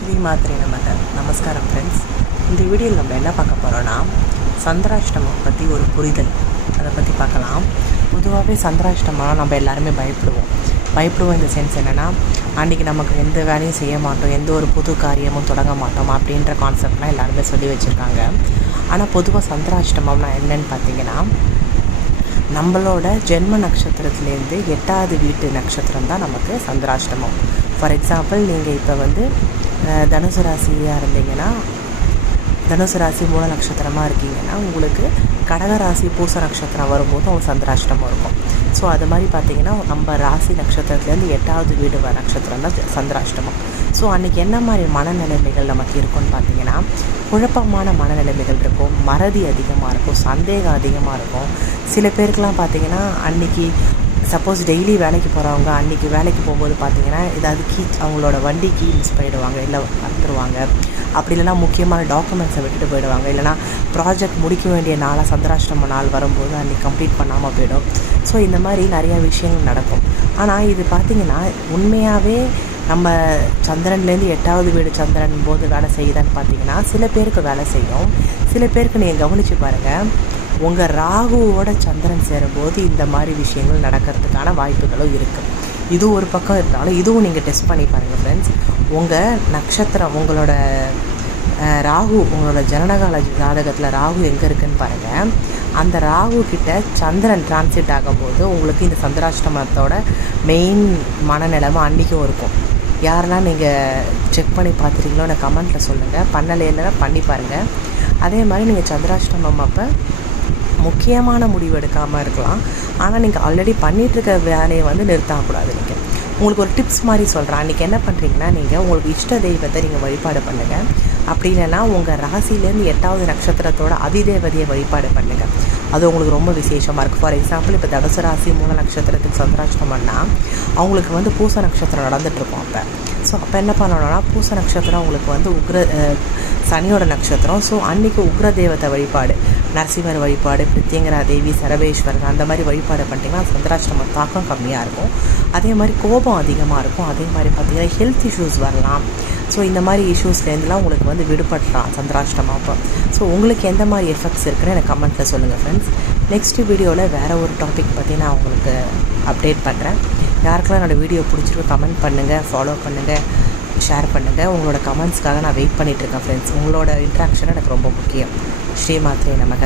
ஸ்ரீமாத்ரே நமக. நமஸ்காரம் ஃப்ரெண்ட்ஸ். இந்த வீடியோவில் நம்ம என்ன பார்க்க போகிறோன்னா, சந்திராஷ்டமம் பற்றி ஒரு புரிதல், அதை பற்றி பார்க்கலாம். பொதுவாகவே சந்திராஷ்டமம்னா நம்ம எல்லாருமே பயப்படுவோம். இந்த சென்ஸ் என்னென்னா, அன்றைக்கி நமக்கு எந்த வேலையும் செய்ய மாட்டோம், எந்த ஒரு புது காரியமும் தொடங்க மாட்டோம் அப்படின்ற கான்செப்ட்லாம் எல்லாருமே சொல்லி வச்சுருக்காங்க. ஆனால் பொதுவாக சந்திராஷ்டமம்னா என்னன்னு பார்த்தீங்கன்னா, நம்மளோட ஜென்ம நட்சத்திரத்துலேருந்து 8வது வீட்டு நட்சத்திரம் தான் நமக்கு சந்திராஷ்டமம். ஃபார் எக்ஸாம்பிள், நீங்கள் இப்போ தனுசு ராசியாக இருந்தீங்கன்னா, தனுசு ராசி மூல நட்சத்திரமாக இருக்கீங்கன்னா, உங்களுக்கு கடகராசி பூச நட்சத்திரம் வரும்போது உங்களுக்கு சந்திராஷ்டமம் இருக்கும். ஸோ அது மாதிரி பார்த்திங்கன்னா, நம்ம ராசி நட்சத்திரத்துலேருந்து 8வது வீடு நட்சத்திரம் தான் சந்திராஷ்டமம். ஸோ அன்றைக்கி என்ன மாதிரி மனநிலைமைகள் நமக்கு இருக்கும்னு பார்த்திங்கன்னா, குழப்பமான மனநிலைமைகள் இருக்கும், மறதி அதிகமாக இருக்கும், சந்தேகம் அதிகமாக இருக்கும். சில பேருக்கெலாம் பார்த்திங்கன்னா, அன்றைக்கி சப்போஸ் டெய்லி வேலைக்கு போகிறவங்க அன்றைக்கி வேலைக்கு போகும்போது பார்த்திங்கன்னா, ஏதாவது அவங்களோட வண்டி மிஸ் பண்ணிவிடுவாங்க, இல்லை மறந்துடுவாங்க. அப்படி இல்லைனா முக்கியமான டாக்குமெண்ட்ஸை விட்டுட்டு போயிடுவாங்க. இல்லைனா ப்ராஜெக்ட் முடிக்க வேண்டிய நாளாக சந்திராஷ்டம நாள் வரும்போது அன்றைக்கி கம்ப்ளீட் பண்ணாமல் போயிடும். ஸோ இந்த மாதிரி நிறையா விஷயங்கள் நடக்கும். ஆனால் இது பார்த்திங்கன்னா, உண்மையாகவே நம்ம சந்திரன்லேருந்து 8வது வீடு சந்திரன் போது வேலை செய்யுதான்னு பார்த்திங்கன்னா, சில பேருக்கு வேலை செய்யும். சில பேருக்கு நீங்கள் கவனித்து பாருங்கள், உங்கள் ராகுவோட சந்திரன் சேரும்போது இந்த மாதிரி விஷயங்கள் நடக்கிறதுக்கான வாய்ப்புகளும் இருக்குது. இது ஒரு பக்கம் இருந்தாலும் இதுவும் நீங்கள் டெஸ்ட் பண்ணி பாருங்கள் ஃப்ரெண்ட்ஸ். உங்கள் நட்சத்திரம், உங்களோட ராகு, உங்களோட ஜனனகால ஜாதகத்தில் ராகு எங்கே இருக்குதுன்னு பாருங்கள். அந்த ராகு கிட்ட சந்திரன் டிரான்சிட் ஆகும்போது உங்களுக்கு இந்த சந்திராஷ்டமத்தோட மெயின் மனநிலைமை அன்றைக்கும் இருக்கும். யாரெல்லாம் நீங்கள் செக் பண்ணி பார்த்துட்டீங்களோ எனக்கு கமெண்ட்டில் சொல்லுங்கள். பண்ணலைன்னா பண்ணி பாருங்கள். அதே மாதிரி நீங்கள் சந்திராஷ்டமம் அப்போ முக்கியமான முடிவு எடுக்காமல் இருக்கலாம். ஆனால் நீங்கள் ஆல்ரெடி பண்ணிகிட்ருக்க வேலையை நிறுத்தக்கூடாது. நீங்கள் உங்களுக்கு ஒரு டிப்ஸ் மாதிரி சொல்கிறேன். அன்றைக்கி என்ன பண்ணுறீங்கன்னா, நீங்கள் உங்களுக்கு இஷ்ட தெய்வத்தை நீங்கள் வழிபாடு பண்ணுங்கள். அப்படி இல்லைன்னா உங்கள் ராசிலேருந்து 8வது நட்சத்திரத்தோட அதிதேவதையை வழிபாடு பண்ணுங்கள். அது உங்களுக்கு ரொம்ப விசேஷமாக இருக்குது. ஃபார் எக்ஸாம்பிள், இப்போ தனுசு ராசி மூல நட்சத்திரத்துக்கு சந்திராஷ்டமம்னா அவங்களுக்கு பூச நட்சத்திரம் நடந்துகிட்ருக்கும். ஸோ அப்போ என்ன பண்ணணும்னா, பூச நட்சத்திரம் உங்களுக்கு சனியோட நட்சத்திரம். ஸோ அன்றைக்கி உக்ர தேவத்தை வழிபாடு, நரசிம்மர் வழிபாடு, பிரித்யங்கரா தேவி, சரபேஸ்வரன் அந்த மாதிரி வழிபாடு பண்ணிட்டீங்கன்னா சந்திராஷ்டம தாக்கம் கம்மியாக இருக்கும். அதே மாதிரி கோபம் அதிகமாக இருக்கும். அதே மாதிரி பார்த்திங்கன்னா ஹெல்த் இஷ்யூஸ் வரலாம். ஸோ இந்த மாதிரி இஷ்யூஸ்லேருந்துலாம் உங்களுக்கு விடுபடலாம் சந்திராஷ்டமம் அப்போ. ஸோ உங்களுக்கு எந்த மாதிரி எஃபெக்ட்ஸ் இருக்குன்னு எனக்கு கமெண்ட்டில் சொல்லுங்கள் ஃப்ரெண்ட்ஸ். நெக்ஸ்ட் வீடியோவில் வேறு ஒரு டாபிக் பற்றி நான் உங்களுக்கு அப்டேட் பண்ணுறேன். யாருக்கெல்லாம் என்னோடய வீடியோ பிடிச்சிருக்கோ கமெண்ட் பண்ணுங்கள், ஃபாலோ பண்ணுங்கள், ஷேர் பண்ணுங்கள். உங்களோட கமெண்ட்ஸ்க்காக நான் வெயிட் பண்ணிகிட்ருக்கேன் ஃப்ரெண்ட்ஸ். உங்களோட இன்ட்ராக்ஷன் எனக்கு ரொம்ப முக்கியம். ஸ்ரீமாத்ரே நமக.